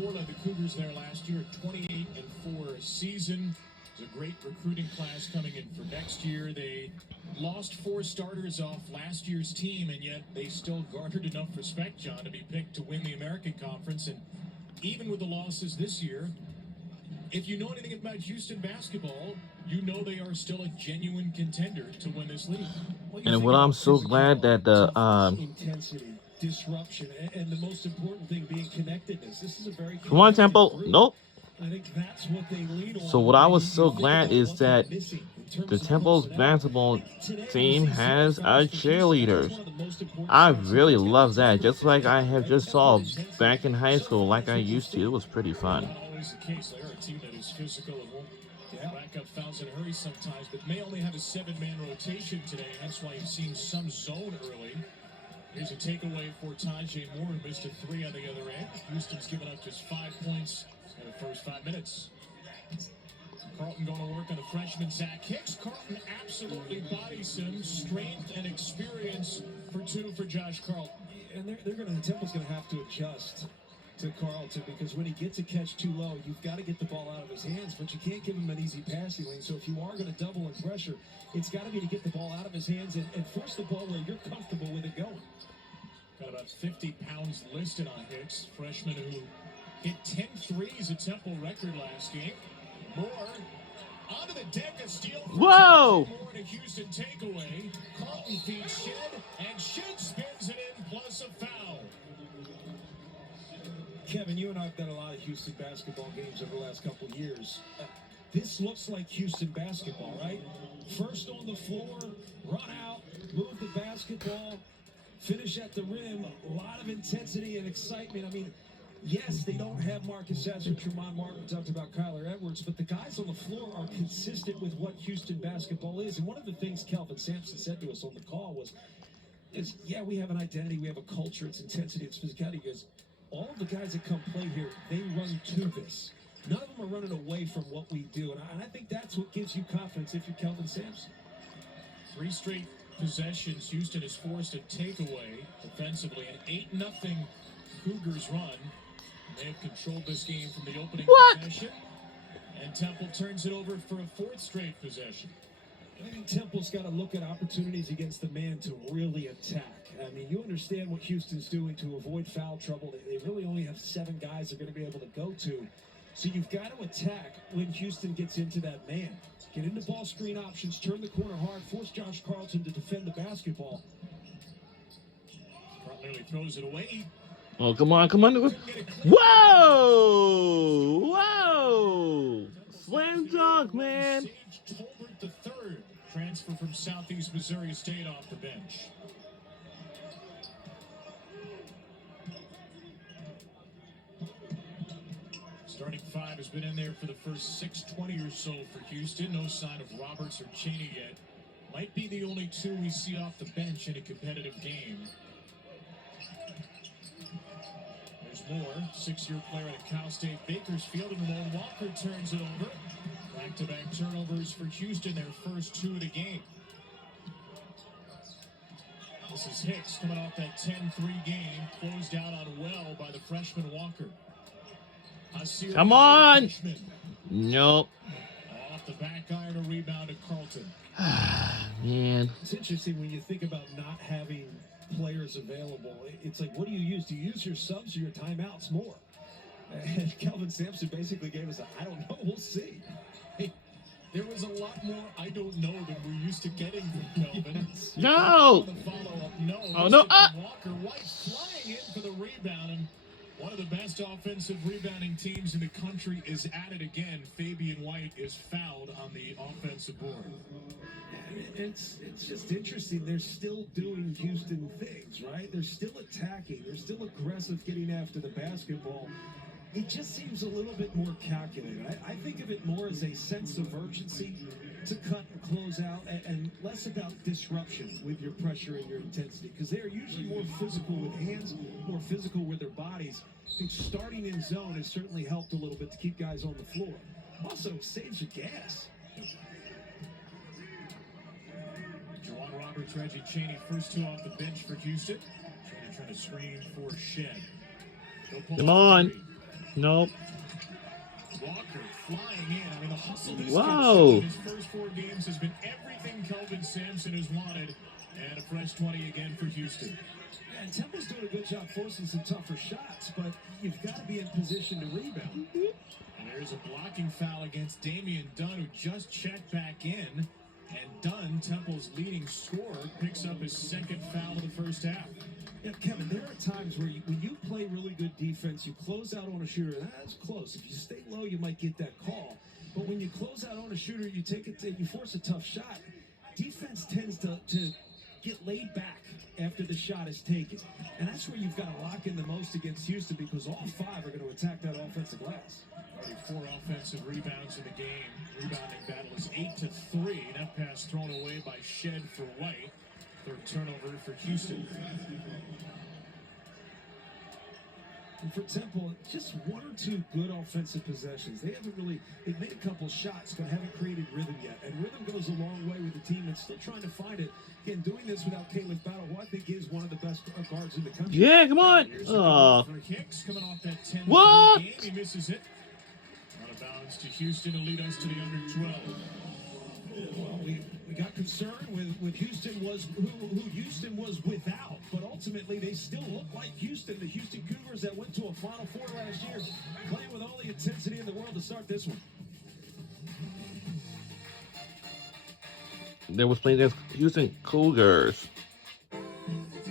4 led the Cougars there last year, 28-4 season. There's a great recruiting class coming in for next year. They lost 4 starters off last year's team, and yet they still garnered enough respect, John, to be picked to win the American Conference. And even with the losses this year, if you know anything about Houston basketball, you know they are still a genuine contender to win this league. And what I'm so glad that the intensity, disruption, and the most important thing being connectedness. This is a very come on, Temple. group. Nope. I think that's what they lean on. So what I was so glad is that the Temple's basketball team has a cheerleader. I really love that. Just like I have just saw back in high school, like I used to. It was pretty fun. Not always the case. They're a team that is physical and won't rack up fouls in a hurry sometimes, but may only have a 7-man rotation today. That's why you've seen some zone early. Here's a takeaway for Tajay Moore, who missed a 3 on the other end. Houston's given up just 5 points in the first 5 minutes. Carlton going to work on the freshman Zach Hicks. Carlton absolutely bodies him. Strength and experience for 2 for Josh Carlton. And Temple's going to have to adjust to Carlton, because when he gets a catch too low, you've got to get the ball out of his hands, but you can't give him an easy passing lane. So if you are going to double and pressure, it's got to be to get the ball out of his hands and force the ball where you're comfortable with it going. Got about 50 pounds listed on Hicks, freshman who hit 10 threes, a Temple record last game. Moore onto the deck, a steal. Whoa! Moore to Houston takeaway. Carlton feeds Shed, and Shed spins it in, plus a foul. Kevin, you and I have done a lot of Houston basketball games over the last couple of years. This looks like Houston basketball, right? First on the floor, run out, move the basketball, finish at the rim. A lot of intensity and excitement. I mean, yes, they don't have Marcus Sasser, Tremont Martin, talked about Kyler Edwards, but the guys on the floor are consistent with what Houston basketball is. And one of the things Kelvin Sampson said to us on the call was, yeah, we have an identity, we have a culture, it's intensity, it's physicality. He goes, all of the guys that come play here, they run to this. None of them are running away from what we do. And I think that's what gives you confidence if you're Kelvin Sampson. 3 straight possessions, Houston is forced a takeaway defensively. An 8-0 Cougars run. They have controlled this game from the opening possession. And Temple turns it over for a 4th straight possession. I think Temple's got to look at opportunities against the man to really attack. I mean, you understand what Houston's doing to avoid foul trouble. They really only have 7 guys they're going to be able to go to. So you've got to attack when Houston gets into that man. Get into ball screen options, turn the corner hard, force Josh Carlton to defend the basketball. Carlton nearly throws it away. Oh, come on, come on. Whoa! Whoa! Slam dunk, man. Sage Tolbert III, transfer from Southeast Missouri State off the bench. Starting 5 has been in there for the first 6:20 or so for Houston. No sign of Roberts or Cheney yet. Might be the only 2 we see off the bench in a competitive game. There's Moore, 6-year player at Cal State Bakersfield, and Ramon Walker turns it over. Back-to-back turnovers for Houston, their first 2 of the game. This is Hicks coming off that 10-3 game, closed out on well by the freshman Walker. Come on! Nope. Off the back iron, a rebound to Carlton. Man. It's interesting when you think about not having players available. It's like, what do you use? Do you use your subs or your timeouts more? And Kelvin Sampson basically gave us I don't know, we'll see. Hey, there was a lot more I don't know than we're used to getting from Kelvin. No! No. Oh, no. Walker White flying in for the rebound. And one of the best offensive rebounding teams in the country is at it again. Fabian White is fouled on the offensive board. It's just interesting. They're still doing Houston things, right? They're still attacking. They're still aggressive getting after the basketball. It just seems a little bit more calculated. I think of it more as a sense of urgency to cut and close out, and less about disruption with your pressure and your intensity, because they're usually more physical with hands, more physical with their bodies. I think starting in zone has certainly helped a little bit to keep guys on the floor. Also, saves your gas. Juwan Roberts, Reggie Cheney, first 2 off the bench for Houston. Cheney trying to screen for Shed. Come on. Nope. Walker flying in. I mean, the hustle this Whoa. kid in his first 4 games has been everything Kelvin Sampson has wanted. And a fresh 20 again for Houston. Yeah, and Temple's doing a good job forcing some tougher shots, but you've got to be in position to rebound. And there's a blocking foul against Damian Dunn, who just checked back in. And Dunn, Temple's leading scorer, picks up his second foul of the first half. Yeah, Kevin, there are times where when you play really good defense, you close out on a shooter. That's close. If you stay low, you might get that call. But when you close out on a shooter, you take it, you force a tough shot. Defense tends to get laid back after the shot is taken. And that's where you've got to lock in the most against Houston, because all 5 are going to attack that offensive glass. Already 4 offensive rebounds in the game. Rebounding battle is 8-3. That pass thrown away by Shed for White. Third turnover for Houston. And for Temple, just 1 or 2 good offensive possessions. They've made a couple shots, but haven't created rhythm yet. And rhythm goes a long way with the team that's still trying to find it. Again, doing this without Caleb Battle, who I think is one of the best guards in the country. Yeah, come on. Here's Oh. for Hicks coming off that 10 What? game. He misses it. Out of bounds to Houston to lead us to the under 12. Well, we got concerned with Houston who Houston was without, but ultimately they still look like Houston, the Houston Cougars that went to a Final Four last year, playing with all the intensity in the world to start this one. They was playing against Houston Cougars.